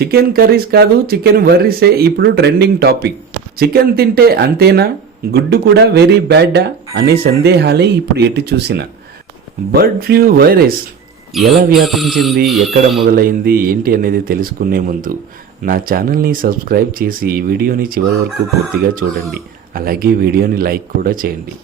Chicken curries కాదు chicken వర్రీసే ఇప్పుడు ట్రెండింగ్ టాపిక్. చికెన్ తింటే అంతేనా? గుడ్డు కూడా వెరీ బ్యాడా అనే సందేహాలే ఇప్పుడు ఎటు చూసిన. బర్డ్ ఫ్లూ వైరస్ ఎలా వ్యాపించింది? ఎక్కడ మొదలైంది? ఏంటి అనేది తెలుసుకునే ముందు నా ఛానల్ని సబ్స్క్రైబ్ చేసి ఈ వీడియోని చివరి వరకు పూర్తిగా చూడండి. అలాగే వీడియోని లైక్ కూడా చేయండి.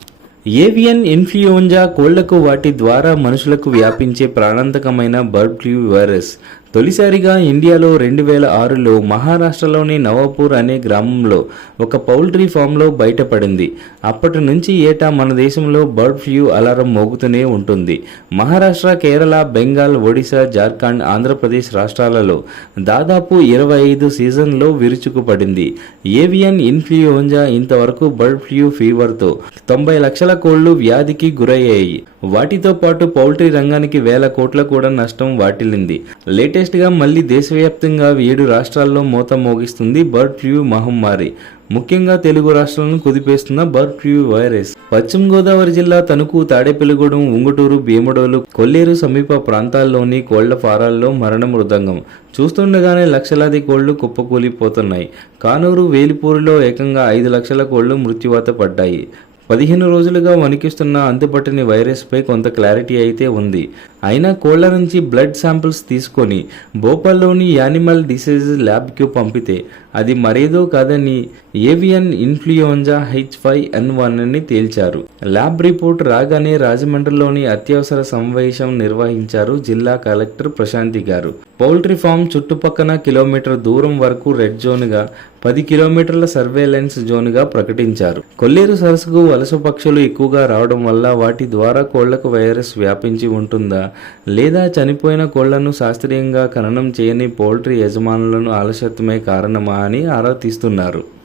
ఏవియన్ ఇన్ఫ్లుయెంజా కోళ్ళకు వాటి ద్వారా మనుషులకు వ్యాపించే ప్రాణాంతకమైన బర్డ్ ఫ్లూ వైరస్ తొలిసారిగా ఇండియాలో రెండు వేల ఆరులో మహారాష్ట్రలోని నవాపూర్ అనే గ్రామంలో ఒక పౌల్ట్రీ ఫామ్లో బయటపడింది. అప్పటి నుంచి ఏటా మన దేశంలో బర్డ్ ఫ్లూ అలారం మోగుతూనే ఉంటుంది. మహారాష్ట్ర కేరళ బెంగాల్ ఒడిశా జార్ఖండ్ ఆంధ్రప్రదేశ్ రాష్ట్రాలలో దాదాపు ఇరవై ఐదు సీజన్లో విరుచుకుపడింది. ఏవియన్ ఇన్ఫ్లుయెంజా ఇంతవరకు బర్డ్ ఫ్లూ ఫీవర్తో తొంభై లక్షల కోళ్ళు వ్యాధికి గురయ్యాయి. వాటితో పాటు పౌల్ట్రీ రంగానికి వేల కోట్ల కూడా నష్టం వాటిల్లింది. లేటెస్ట్ గా మళ్ళీ దేశవ్యాప్తంగా ఏడు రాష్ట్రాల్లో మోత మోగిస్తుంది బర్డ్ ఫ్లూ మహమ్మారి. ముఖ్యంగా తెలుగు రాష్ట్రాలను కుదిపేస్తున్న బర్డ్ ఫ్లూ వైరస్. పశ్చిమ గోదావరి జిల్లా తణుకు తాడేపల్లిగూడెం ఉంగుటూరు భీమడోలు కొల్లేరు సమీప ప్రాంతాల్లోని కోళ్ళ ఫారాల్లో మరణ మృదంగం. చూస్తుండగానే లక్షలాది కోళ్ళు కుప్పకూలిపోతున్నాయి. కానూరు వేలిపూరులో ఏకంగా ఐదు లక్షల కోళ్ళు మృత్యువాత పడ్డాయి. పదిహేను రోజులుగా వణికిస్తున్న అంతుపట్టని వైరస్పై కొంత క్లారిటీ అయితే ఉంది. అయినా కోళ్ళ నుంచి బ్లడ్ శాంపిల్స్ తీసుకొని భోపాల్లోని యానిమల్ డిసీజెస్ ల్యాబ్కి పంపితే అది మరేదో కాదని avian influenza H five N one అని తేల్చారు. ల్యాబ్ రిపోర్ట్ రాగానే రాజమండ్రిలోని అత్యవసర సమావేశం నిర్వహించారు జిల్లా కలెక్టర్ ప్రశాంతి గారు. పౌల్ట్రీ ఫామ్ చుట్టుపక్కన కిలోమీటర్ దూరం వరకు రెడ్ జోన్గా పది కిలోమీటర్ల సర్వేలెన్స్ జోన్గా ప్రకటించారు. కొల్లేరు సరస్సుకు వలస పక్షులు ఎక్కువగా రావడం వల్ల వాటి ద్వారా కోళ్ళకు వైరస్ వ్యాపించి ఉంటుందా లేదా చనిపోయిన కోళ్ళను శాస్త్రీయంగా ఖననం చేయని పౌల్ట్రీ యజమానులను ఆలస్యత్వమే కారణమా అని ఆరా తీస్తున్నారు.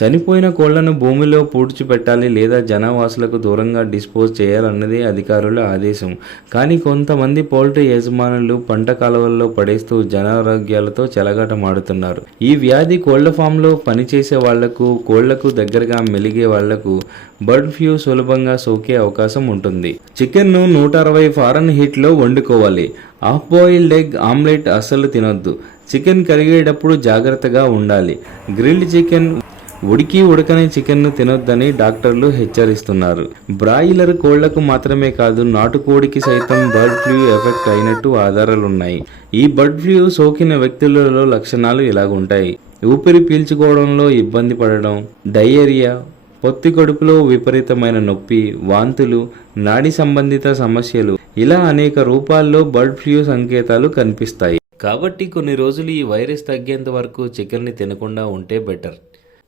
చనిపోయిన కోళ్ళను భూమిలో పూడ్చిపెట్టాలి లేదా జనవాసులకు దూరంగా డిస్పోజ్ చేయాలన్నదే అధికారుల ఆదేశం. కానీ కొంతమంది పౌల్ట్రీ యజమానులు పంట కాలువల్లో పడేస్తూ జనారోగ్యాలతో చెలగాటమాడుతున్నారు. ఈ వ్యాధి కోళ్ళ ఫామ్లో పనిచేసే వాళ్ళకు కోళ్ళకు దగ్గరగా మెలిగే వాళ్ళకు బర్డ్ ఫ్లూ సులభంగా సోకే అవకాశం ఉంటుంది. చికెన్ను నూట అరవై ఫారెన్ హీట్లో వండుకోవాలి. హాఫ్ బాయిల్డ్ ఎగ్ ఆమ్లెట్ అస్సలు తినొద్దు. చికెన్ కరిగేటప్పుడు జాగ్రత్తగా ఉండాలి. గ్రిల్డ్ చికెన్ ఉడికి ఉడకని చికెన్ను తినొద్దని డాక్టర్లు హెచ్చరిస్తున్నారు. బ్రాయిలర్ కోళ్ళకు మాత్రమే కాదు నాటుకోడికి సైతం బర్డ్ ఫ్లూ ఎఫెక్ట్ అయినట్టు ఆధారాలున్నాయి. ఈ బర్డ్ ఫ్లూ సోకిన వ్యక్తులలో లక్షణాలు ఇలాగుంటాయి. ఊపిరి పీల్చుకోవడంలో ఇబ్బంది పడడం డయేరియా పొత్తి కడుపులో విపరీతమైన నొప్పి వాంతులు నాడి సంబంధిత సమస్యలు ఇలా అనేక రూపాల్లో బర్డ్ ఫ్లూ సంకేతాలు కనిపిస్తాయి. కాబట్టి కొన్ని రోజులు ఈ వైరస్ తగ్గేంత వరకు చికెన్ని తినకుండా ఉంటే బెటర్.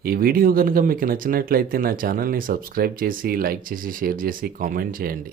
ఈ వీడియో కనుక మీకు నచ్చినట్లయితే నా ఛానల్ని సబ్స్క్రైబ్ చేసి లైక్ చేసి షేర్ చేసి కామెంట్ చేయండి.